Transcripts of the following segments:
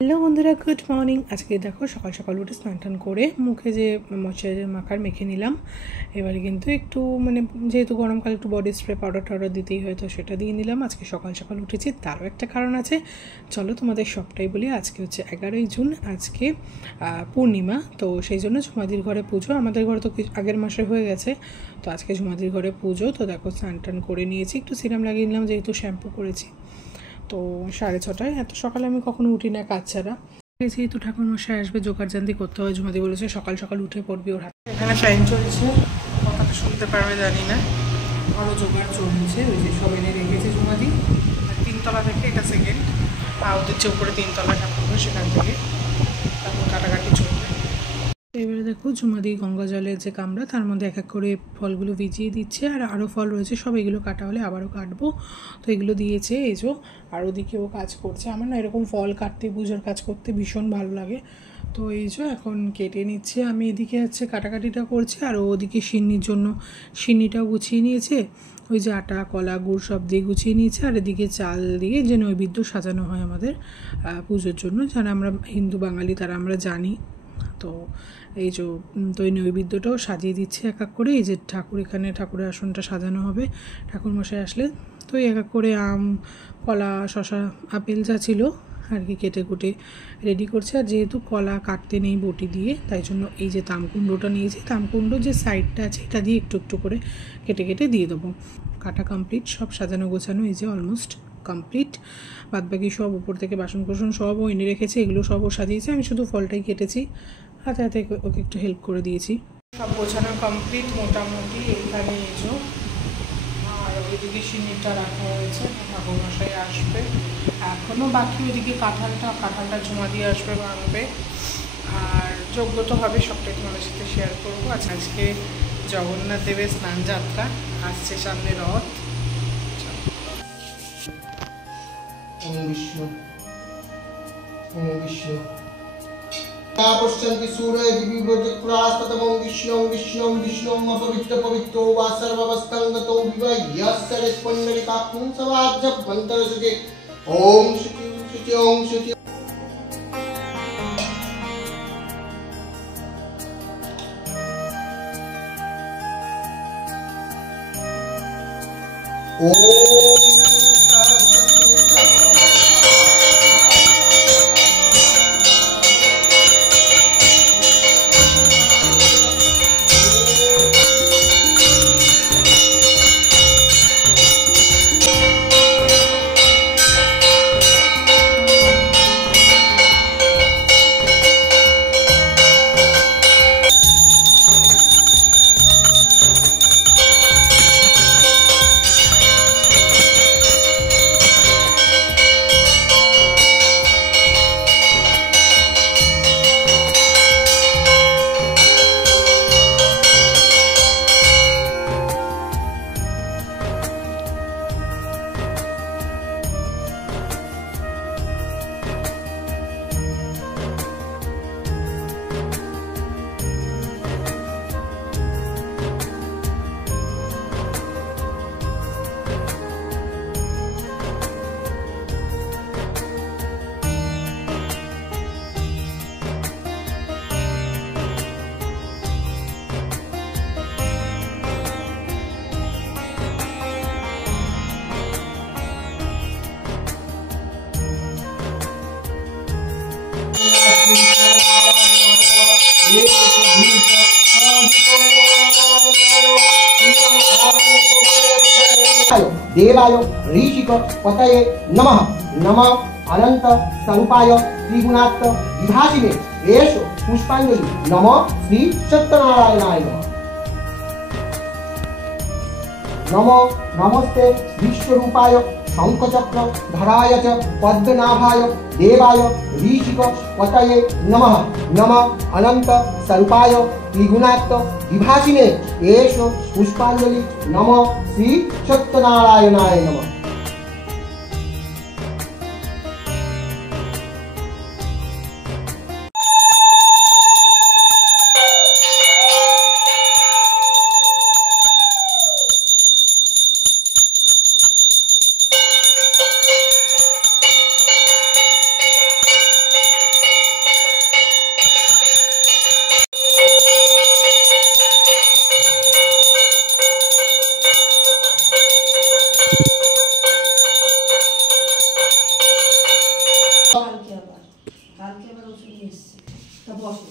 Hello বন্ধুরা, good morning. আজকে দেখো সকাল সকাল উঠে স্নান টান করে মুখে যে ময়শ্চারাইজার মাখার মেখে নিলাম। এবারে কিন্তু একটু যেহেতু গরমকাল একটু বডি স্প্রে পাউডার টাউডার দিতেই হয়, তো সেটা দিয়ে নিলাম। আজকে সকাল সকাল উঠেছি, তারও একটা কারণ আছে, চলো তোমাদের সবটাই বলি। আজকে হচ্ছে 11ই জুন, আজকে পূর্ণিমা। তো সেই জন্য ঝুমাদির ঘরে পুজো। আমাদের ঘরে তো আগের মাসে হয়ে গেছে, তো আজকে ঝুমাদির ঘরে পুজো। তো দেখো স্নান টান করে নিয়েছি, একটু সিরাম লাগিয়ে নিলাম যেহেতু শ্যাম্পু করেছি। তো 6:30, এত সকালে আমি কখনো উঠি না কাজ ছাড়া। যেহেতু ঠাকুরমশাই আসবে, জোগাড় জান্তি করতে হয়। ঝুমাদি বলেছে সকাল সকাল উঠে পড়বি ওর হাতে। এখানে ফ্যান চলছে, কথাটা শুনতে পারবে জানি না, আরও জোগাড় চলছে। ওই যে সব এনে রেখেছে ঝুমাদি। 3তলা থেকে, এটা সেকেন্ড, ওদের যে উপরে 3তলা ঠাকুর, সেখান থেকে তারপর কাটাকাটি চলবে। এবারে দেখো ঝুমাদি গঙ্গা জলের যে কামড়া, তার মধ্যে এক এক করে ফলগুলো ভিজিয়ে দিচ্ছে। আর আরও ফল রয়েছে, সব এগুলো কাটা হলে আবারও কাটবো। তো এগুলো দিয়েছে এই যে। আর ওদিকেও কাজ করছে। আমার না এরকম ফল কাটতে, পুজোর কাজ করতে ভীষণ ভালো লাগে। তো এই যে এখন কেটে নিচ্ছে, আমি এদিকে হচ্ছে কাটাকাটিটা করছি, আর ওদিকে সিন্নির জন্য সিন্নিটাও গুছিয়ে নিয়েছে। ওই যে আটা, কলা, গুড় সব দিয়ে গুছিয়ে নিয়েছে। আর এদিকে চাল দিয়ে যে নৈবেদ্য সাজানো হয় আমাদের পুজোর জন্য, যারা আমরা হিন্দু বাঙালি তারা আমরা জানি। তো এই যে এই নৈবেদ্যটাও সাজিয়ে দিচ্ছে এক এক করে। এই যে ঠাকুর, এখানে ঠাকুরের আসনটা সাজানো হবে ঠাকুরমশাই আসলে। তো এক এক করে আম, কলা, শশা, আপেল যা ছিল আর কি কেটে কুটে রেডি করছে। আর যেহেতু কলা কাটতে নেই বটি দিয়ে, তাই জন্য এই যে তামকুণ্ডটা নিয়েছি, তামকুণ্ড যে সাইডটা আছে এটা দিয়ে একটু একটু করে কেটে কেটে দিয়ে দেবো। কাটা কমপ্লিট, সব সাজানো গোছানো এই যে অলমোস্ট কমপ্লিট। বাদবাকি সব উপর থেকে বাসন কোসন সবও এনে রেখেছে, এগুলো সবও সাজিয়েছে। আমি শুধু ফলটাই কেটেছি, হাতে হাতে ওকে একটু হেল্প করে দিয়েছি। সব গোছানো কমপ্লিট মোটামুটি। এইখানে এসো, আর ওইদিকে সিন্নিটা রাখা হয়েছে, ঠাকুরমশাই আসবে। এখনও বাকি ওইদিকে কাঁঠালটা ঝুমা দিয়ে আসবে, ভাঙবে। আর যজ্ঞ তো হবে, সবটাই তোমাদের সাথে শেয়ার করবো। আজকে জগন্নাথ দেবের স্নান যাত্রা আসছে, সামনে রথ। ওম বিষ্ণু ওম বিষ্ণু পশ্যন্তি সূর্যে দিবিব্রজক্রাস্ততমং বিষ্ণুং বিষ্ণুং বিষ্ণুং অপবিত্র পবিত্রো বা সর্বাবস্থাঙ্গতো বিবাহ্যস্যরে স্পন্ডরিকাপুং সবাজ্য মন্ত্রসুকে ওম শুচি শুচি ওম শুচি देवाय ऋषिक पतये नमः नमः अनंत स्वरूपाय त्रिगुणात्म विभासिने एष पुष्पांजलि नमः श्री सत्यनारायणाय नमः नमस्ते विश्वरूपाय शंखचक्र धराय च पद्मनाभाय देवाय ऋषिक पतये नमः नमः अनंत स्वरूपाय त्रिगुणात्म विभासिने एष पुष्पांजलि नमः श्री सत्यनारायणाय नमः। কালকে আবার ওষুধ নিয়ে এসছি। তা বসো।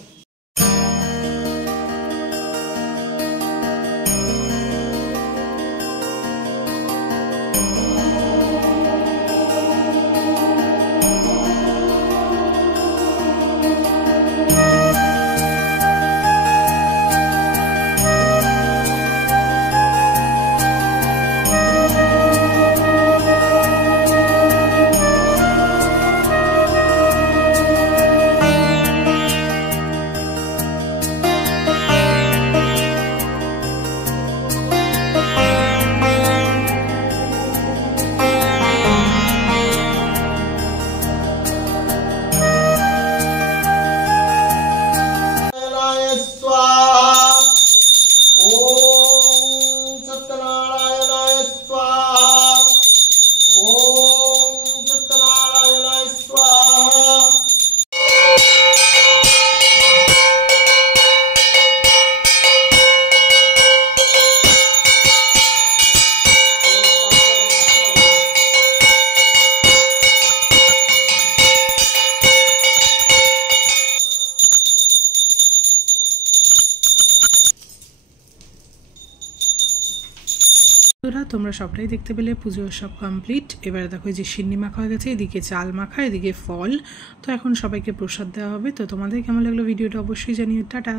তোমরা সবটাই দেখতে পেলে, পুজো সব কমপ্লিট। এবারে দেখো যে সিন্নি মাখা হয়ে গেছে, এদিকে চাল মাখা, এদিকে ফল। তো এখন সবাইকে প্রসাদ দেওয়া হবে। তো তোমাদের কেমন লাগলো ভিডিওটা অবশ্যই জানিও। টাটা।